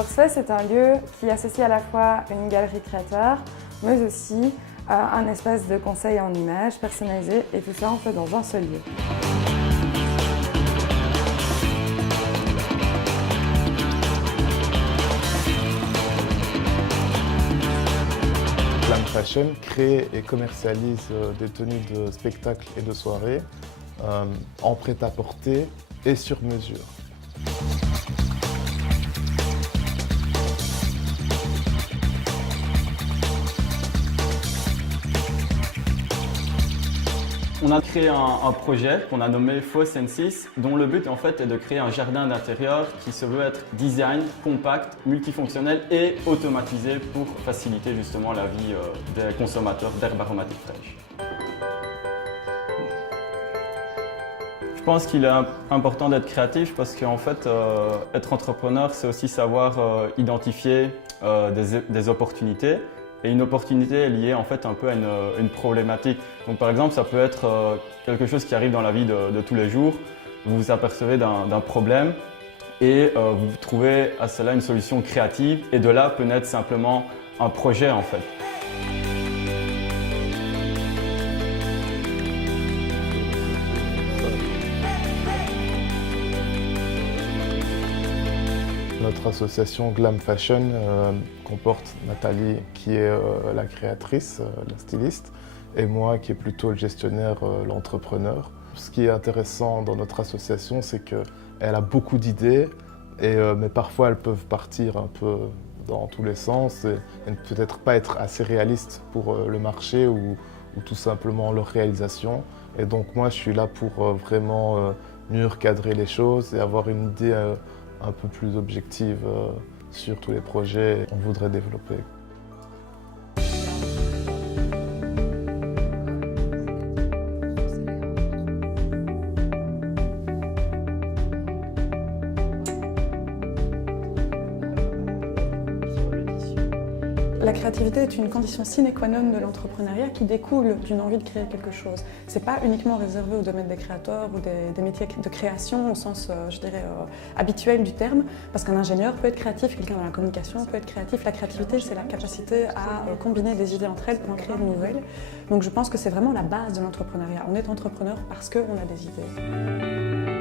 Workspace est un lieu qui associe à la fois une galerie créateur, mais aussi un espace de conseil en images personnalisé, et tout ça en fait dans un seul lieu. Glam Fashion crée et commercialise des tenues de spectacles et de soirées en prêt-à-porter et sur mesure. On a créé un projet qu'on a nommé Faux Sensis, dont le but en fait est de créer un jardin d'intérieur qui se veut être design, compact, multifonctionnel et automatisé pour faciliter justement la vie des consommateurs d'herbes aromatiques fraîches. Je pense qu'il est important d'être créatif parce qu'en fait, être entrepreneur, c'est aussi savoir identifier des opportunités. Et une opportunité est liée en fait un peu à une problématique. Donc par exemple, ça peut être quelque chose qui arrive dans la vie de tous les jours. Vous vous apercevez d'un problème et vous trouvez à cela une solution créative. Et de là peut naître simplement un projet en fait. Notre association Glam Fashion comporte Nathalie qui est la créatrice, la styliste, et moi qui est plutôt le gestionnaire, l'entrepreneur. Ce qui est intéressant dans notre association, c'est qu'elle a beaucoup d'idées, mais parfois elles peuvent partir un peu dans tous les sens et peut-être pas être assez réalistes pour le marché ou tout simplement leur réalisation. Et donc moi je suis là pour vraiment mieux recadrer les choses et avoir une idée un peu plus objective sur tous les projets qu'on voudrait développer. La créativité est une condition sine qua non de l'entrepreneuriat qui découle d'une envie de créer quelque chose. Ce n'est pas uniquement réservé au domaine des créateurs ou des métiers de création au sens, je dirais, habituel du terme, parce qu'un ingénieur peut être créatif, quelqu'un dans la communication peut être créatif. La créativité, c'est la capacité à combiner des idées entre elles pour en créer de nouvelles. Donc je pense que c'est vraiment la base de l'entrepreneuriat. On est entrepreneur parce qu'on a des idées.